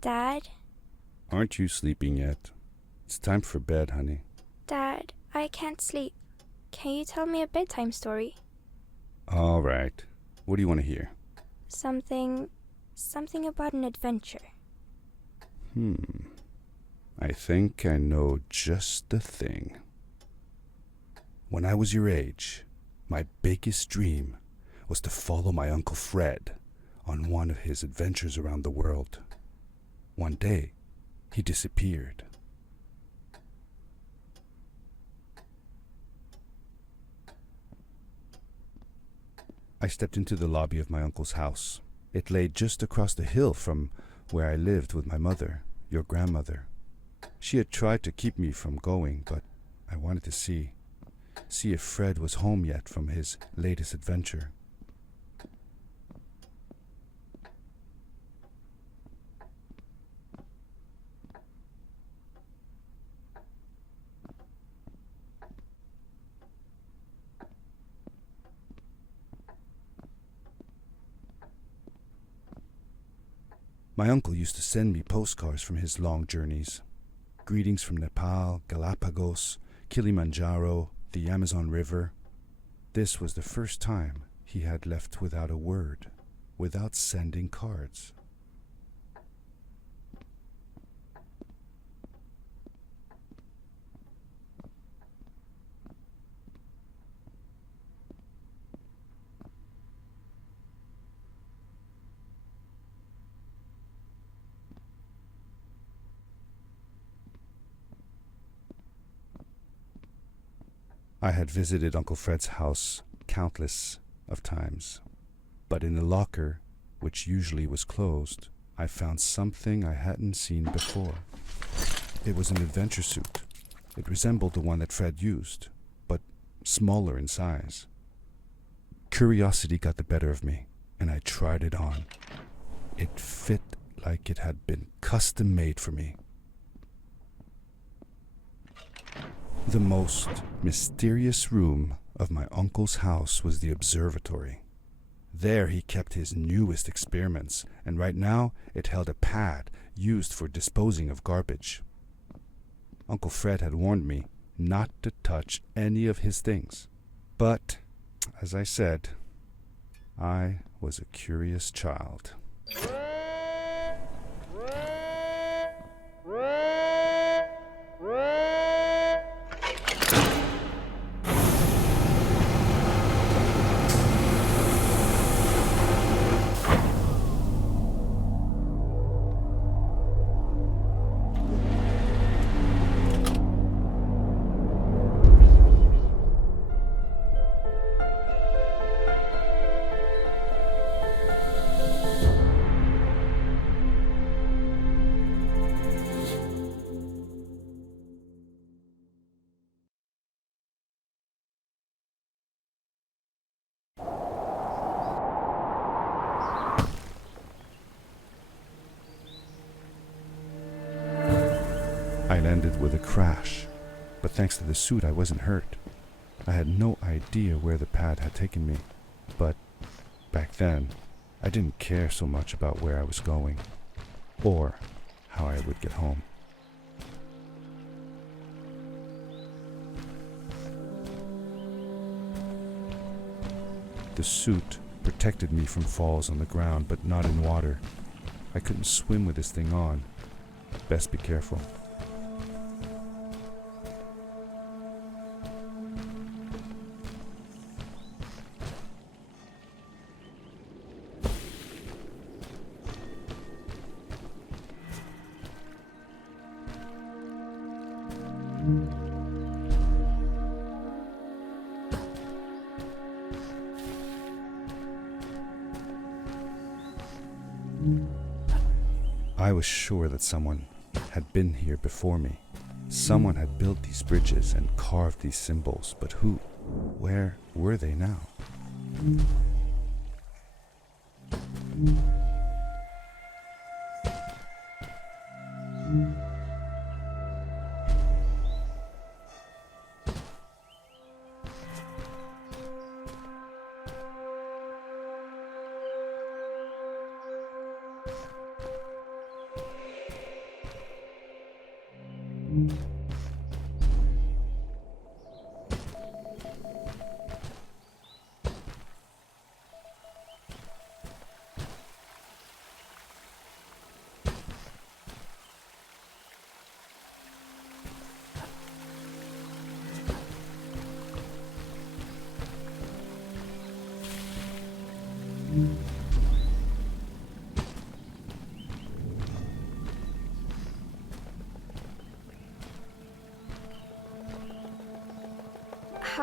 Dad? Aren't you sleeping yet? It's time for bed, honey. Dad, I can't sleep. Can you tell me a bedtime story? All right. What do you want to hear? Something about an adventure. I think I know just the thing. When I was your age, my biggest dream was to follow my Uncle Fred on one of his adventures around the world. One day, he disappeared. I stepped into the lobby of my uncle's house. It lay just across the hill from where I lived with my mother, your grandmother. She had tried to keep me from going, but I wanted to see if Fred was home yet from his latest adventure. My uncle used to send me postcards from his long journeys. Greetings from Nepal, Galapagos, Kilimanjaro, the Amazon River. This was the first time he had left without a word, without sending cards. I had visited Uncle Fred's house countless of times, but in the locker, which usually was closed, I found something I hadn't seen before. It was an adventure suit. It resembled the one that Fred used, but smaller in size. Curiosity got the better of me, and I tried it on. It fit like it had been custom made for me. The most mysterious room of my uncle's house was the observatory. There he kept his newest experiments, and right now it held a pad used for disposing of garbage. Uncle Fred had warned me not to touch any of his things. But, as I said, I was a curious child. I landed with a crash, but thanks to the suit I wasn't hurt. I had no idea where the pad had taken me, but back then I didn't care so much about where I was going, or how I would get home. The suit protected me from falls on the ground, but not in water. I couldn't swim with this thing on. Best be careful. I was sure that someone had been here before me. Someone had built these bridges and carved these symbols, but who? Where were they now? How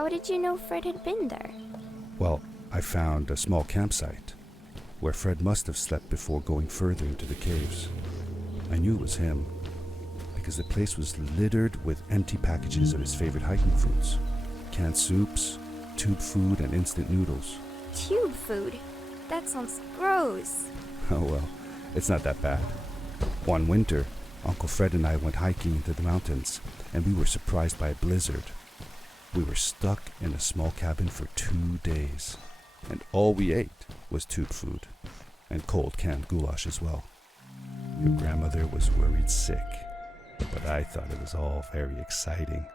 did you know Fred had been there? Well, I found a small campsite where Fred must have slept before going further into the caves. I knew it was him because the place was littered with empty packages of his favorite hiking foods. Canned soups, tube food, and instant noodles. Tube food? That sounds gross. Oh well, it's not that bad. One winter, Uncle Fred and I went hiking into the mountains, and we were surprised by a blizzard. We were stuck in a small cabin for 2 days, and all we ate was tube food, and cold canned goulash as well. Your grandmother was worried sick, but I thought it was all very exciting.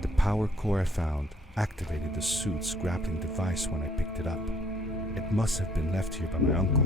The power core I found activated the suit's grappling device when I picked it up. It must have been left here by my uncle.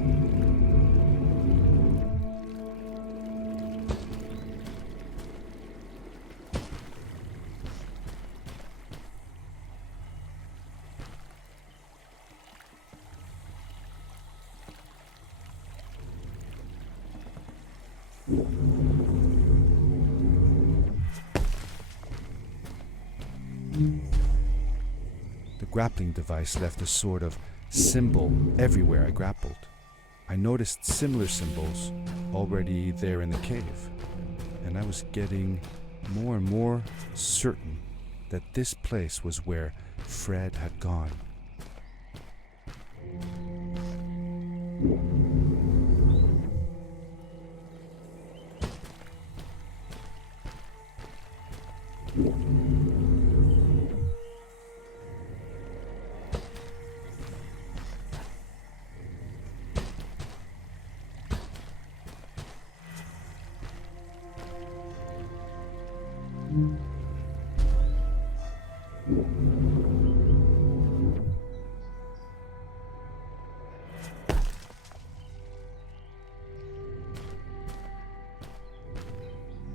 The grappling device left a sort of symbol everywhere I grappled. I noticed similar symbols already there in the cave, and I was getting more and more certain that this place was where Fred had gone.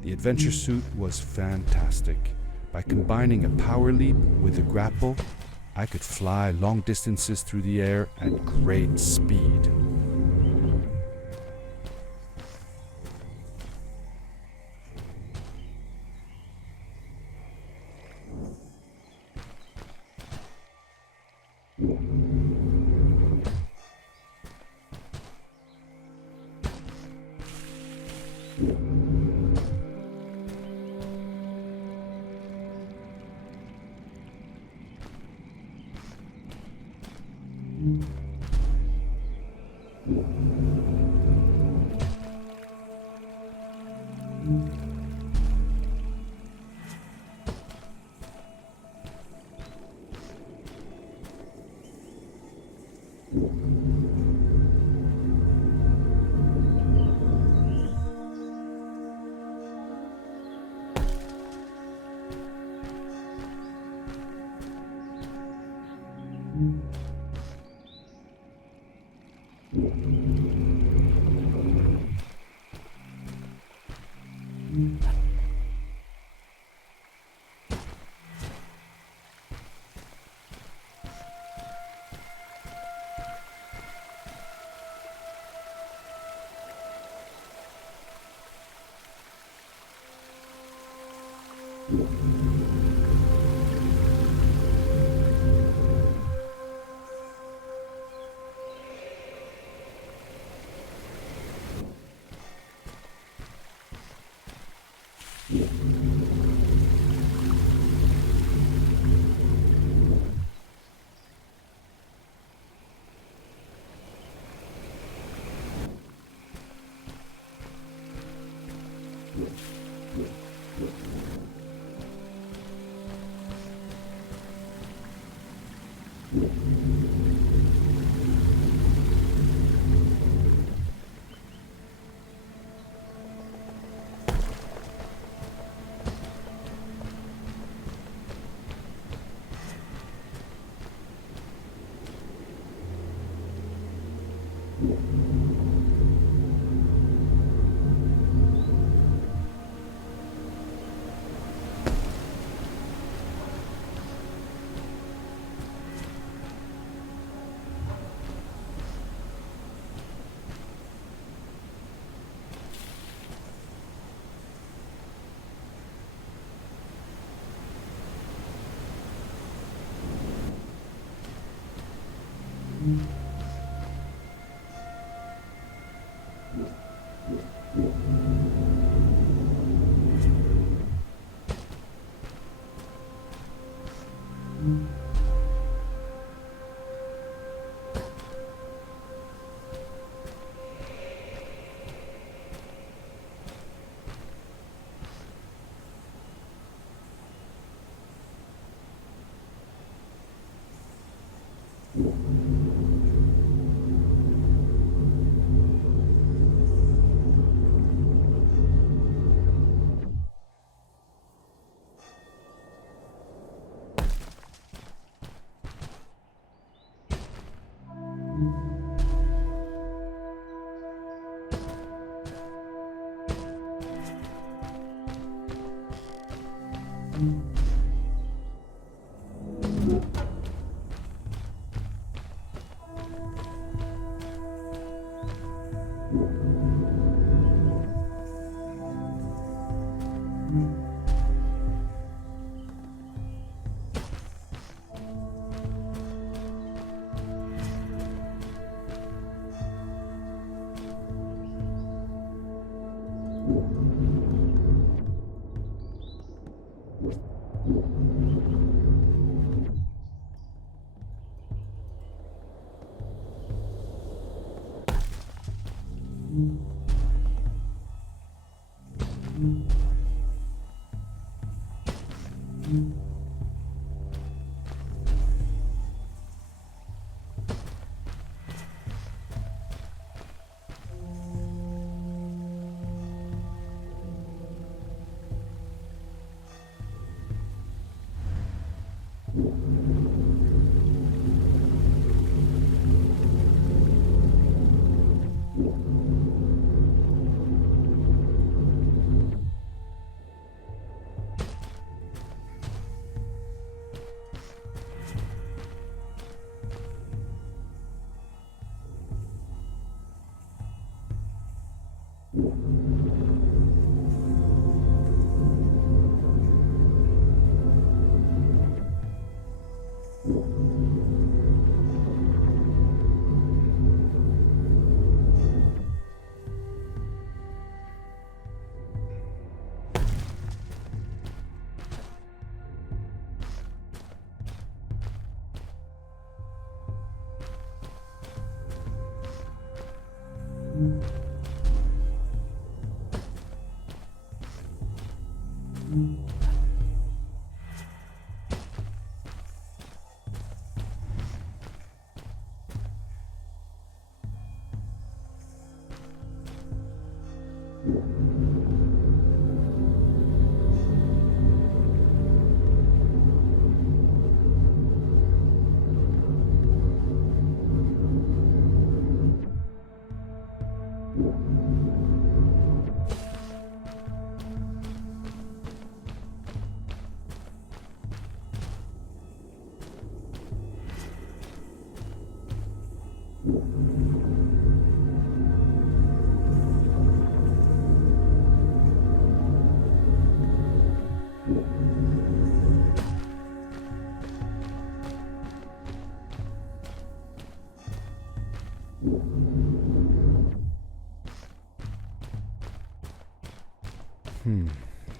The adventure suit was fantastic. By combining a power leap with a grapple, I could fly long distances through the air at great speed.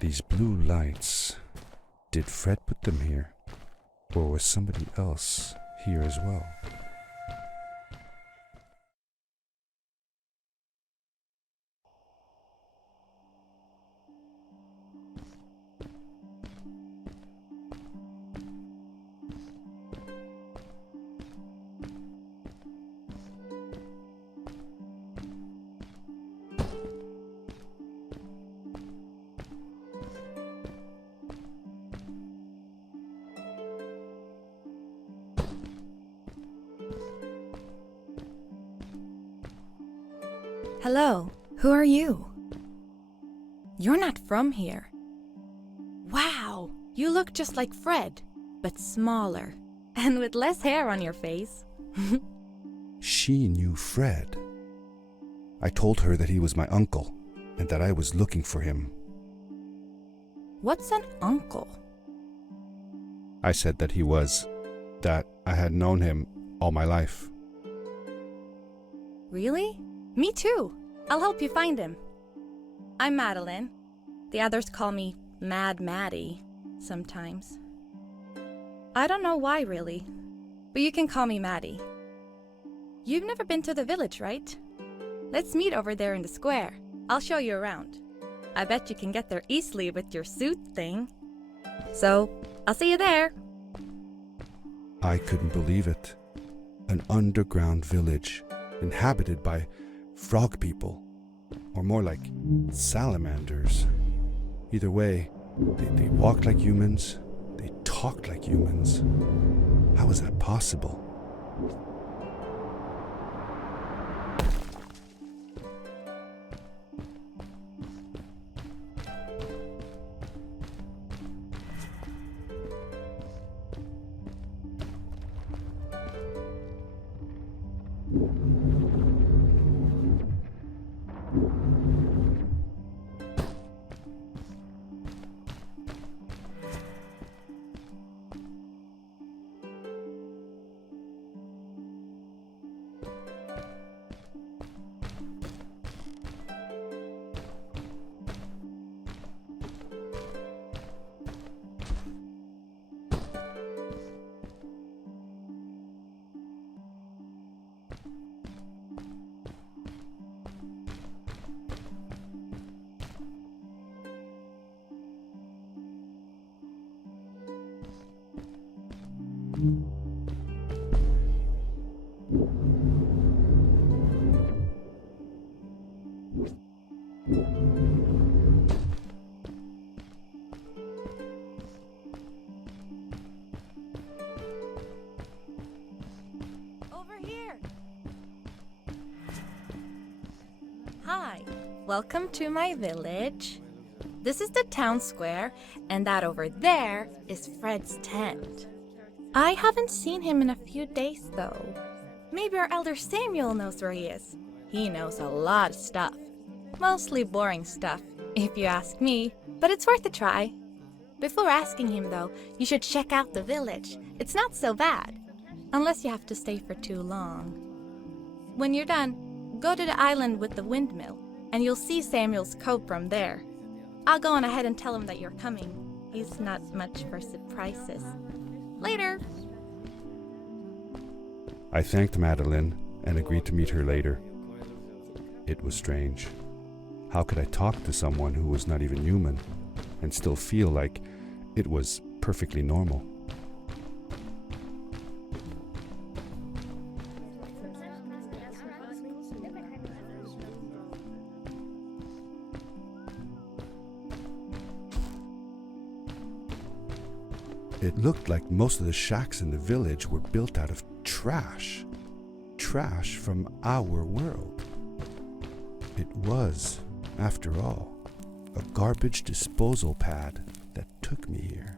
These blue lights. Did Fred put them here? Or was somebody else here as well? Hello, who are you? You're not from here. Wow, you look just like Fred, but smaller, and with less hair on your face. She knew Fred. I told her that he was my uncle and that I was looking for him. What's an uncle? I said that he was, that I had known him all my life. Really? Me too. I'll help you find him. I'm Madeline. The others call me Mad Maddie sometimes. I don't know why, really, but you can call me Maddie. You've never been to the village, right? Let's meet over there in the square. I'll show you around. I bet you can get there easily with your suit thing. So, I'll see you there. I couldn't believe it. An underground village inhabited by frog people, or more like salamanders. Either way, they walked like humans, they talked like humans. How was that possible? Over here. Hi, welcome to my village. This is the town square, and that over there is Fred's tent. I haven't seen him in a few days, though. Maybe our elder Samuel knows where he is. He knows a lot of stuff. Mostly boring stuff, if you ask me, but it's worth a try. Before asking him, though, you should check out the village. It's not so bad, unless you have to stay for too long. When you're done, go to the island with the windmill, and you'll see Samuel's cove from there. I'll go on ahead and tell him that you're coming. He's not much for surprises. Later! I thanked Madeline and agreed to meet her later. It was strange. How could I talk to someone who was not even human and still feel like it was perfectly normal? It looked like most of the shacks in the village were built out of trash. Trash from our world. It was, after all, a garbage disposal pad that took me here.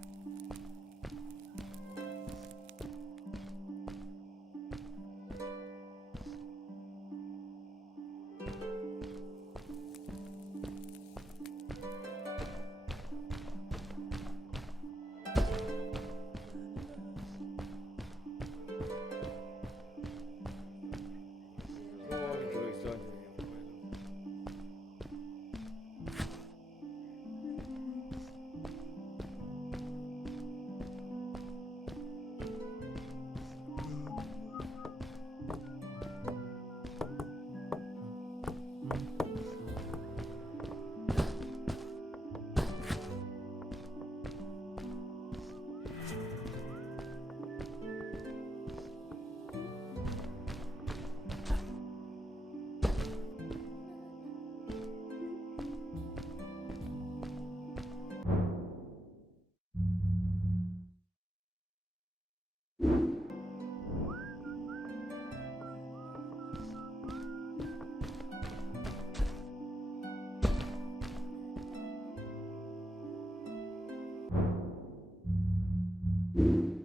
you.